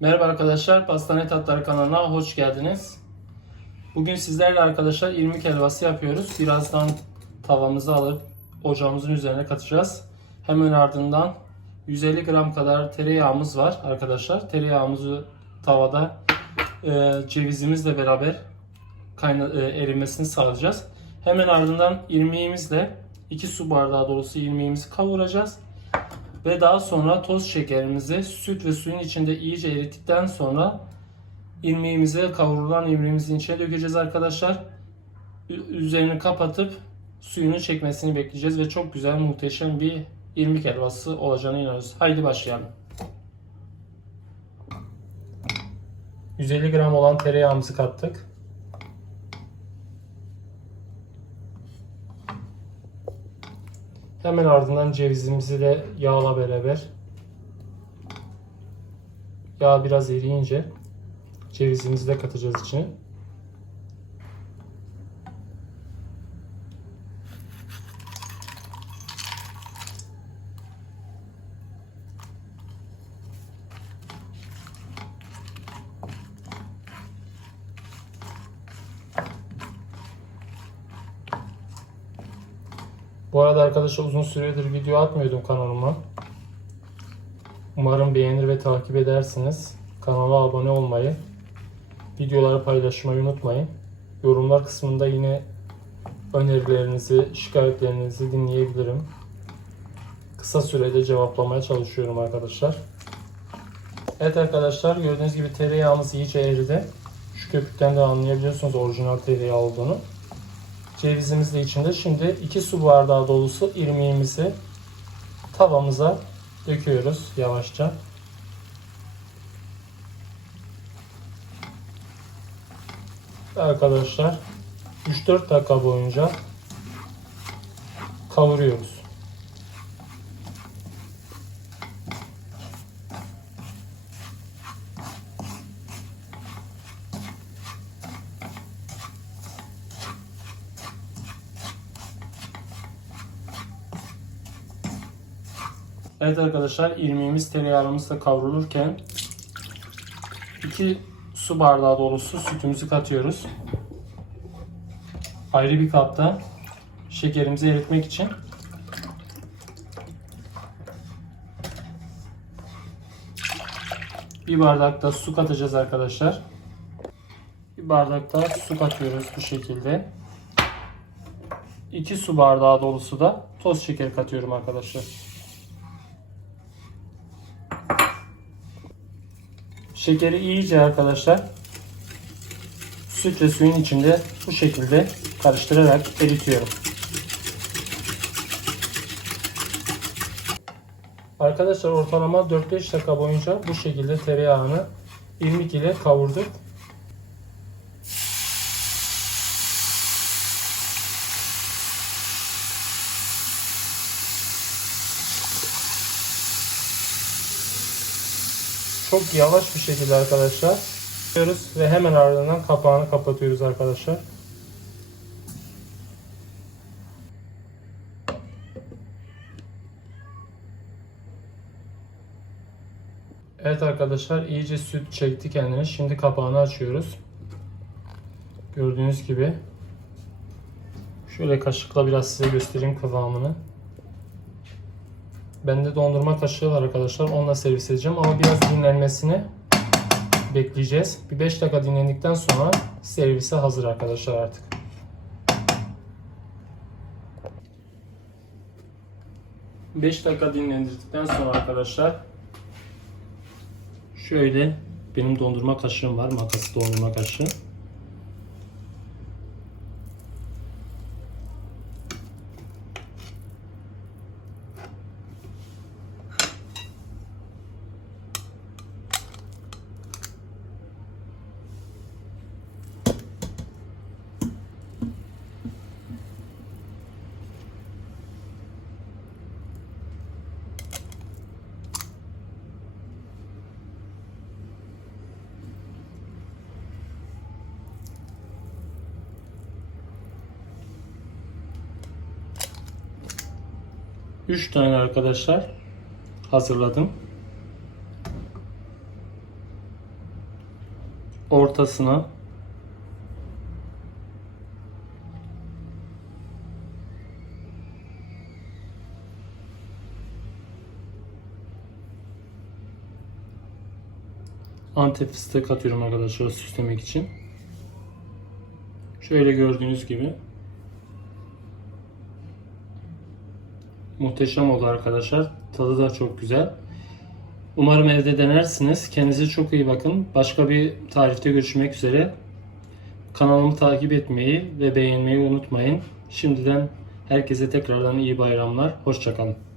Merhaba arkadaşlar, Pastane Tatları kanalına hoş geldiniz. Bugün sizlerle arkadaşlar irmik helvası yapıyoruz. Birazdan tavamızı alıp ocağımızın üzerine katacağız. Hemen ardından 150 gram kadar tereyağımız var arkadaşlar. Tereyağımızı tavada e, cevizimizle beraber kayna, e, erimesini sağlayacağız. Hemen ardından irmiğimizle 2 su bardağı dolusu irmiğimizi kavuracağız. Ve daha sonra toz şekerimizi süt ve suyun içinde iyice erittikten sonra irmiğimizi kavrulan irmiğimizin içine dökeceğiz arkadaşlar. Üzerini kapatıp suyunu çekmesini bekleyeceğiz ve çok güzel muhteşem bir irmik helvası olacağına inanıyoruz. Haydi başlayalım. 150 gram olan tereyağımızı kattık. Hemen ardından cevizimizi de yağla beraber yağ biraz eriyince cevizimizi de katacağız içine. Bu arada arkadaşlar uzun süredir video atmıyordum kanalıma. Umarım beğenir ve takip edersiniz. Kanala abone olmayı, videoları paylaşmayı unutmayın. Yorumlar kısmında yine önerilerinizi, şikayetlerinizi dinleyebilirim. Kısa sürede cevaplamaya çalışıyorum arkadaşlar. Evet arkadaşlar gördüğünüz gibi tereyağımız iyice eridi. Şu köpükten de anlayabiliyorsunuz orijinal tereyağı olduğunu. Cevizimiz de içinde. Şimdi 2 su bardağı dolusu irmiğimizi tavamıza döküyoruz yavaşça. Arkadaşlar 3-4 dakika boyunca kavuruyoruz. Evet arkadaşlar irmiğimiz tereyağımızla kavrulurken 2 su bardağı dolusu sütümüzü katıyoruz. Ayrı bir kapta şekerimizi eritmek için bir bardak da su katacağız arkadaşlar. Bir bardak da su katıyoruz bu şekilde. 2 su bardağı dolusu da toz şeker katıyorum arkadaşlar. Şekeri iyice arkadaşlar süt ve suyun içinde bu şekilde karıştırarak eritiyorum. Arkadaşlar ortalama 4-5 dakika boyunca bu şekilde tereyağını irmik ile kavurduk. Çok yavaş bir şekilde arkadaşlar yapıyoruz ve hemen ardından kapağını kapatıyoruz arkadaşlar. Evet arkadaşlar iyice süt çekti kendini. Şimdi kapağını açıyoruz. Gördüğünüz gibi. Şöyle kaşıkla biraz size göstereyim kıvamını. Bende dondurma kaşığı var arkadaşlar. Onunla servis edeceğim ama biraz dinlenmesini bekleyeceğiz. Bir 5 dakika dinlendikten sonra servise hazır arkadaşlar artık. Beş dakika dinlendirdikten sonra arkadaşlar şöyle benim dondurma kaşığım var. Makaslı dondurma kaşığı. Üç tane arkadaşlar hazırladım. ortasına Antep fıstığı katıyorum arkadaşlar süslemek için. Şöyle gördüğünüz gibi. Muhteşem oldu arkadaşlar. Tadı da çok güzel. Umarım evde denersiniz. Kendinize çok iyi bakın. Başka bir tarifte görüşmek üzere. Kanalımı takip etmeyi ve beğenmeyi unutmayın. Şimdiden herkese tekrardan iyi bayramlar. Hoşçakalın.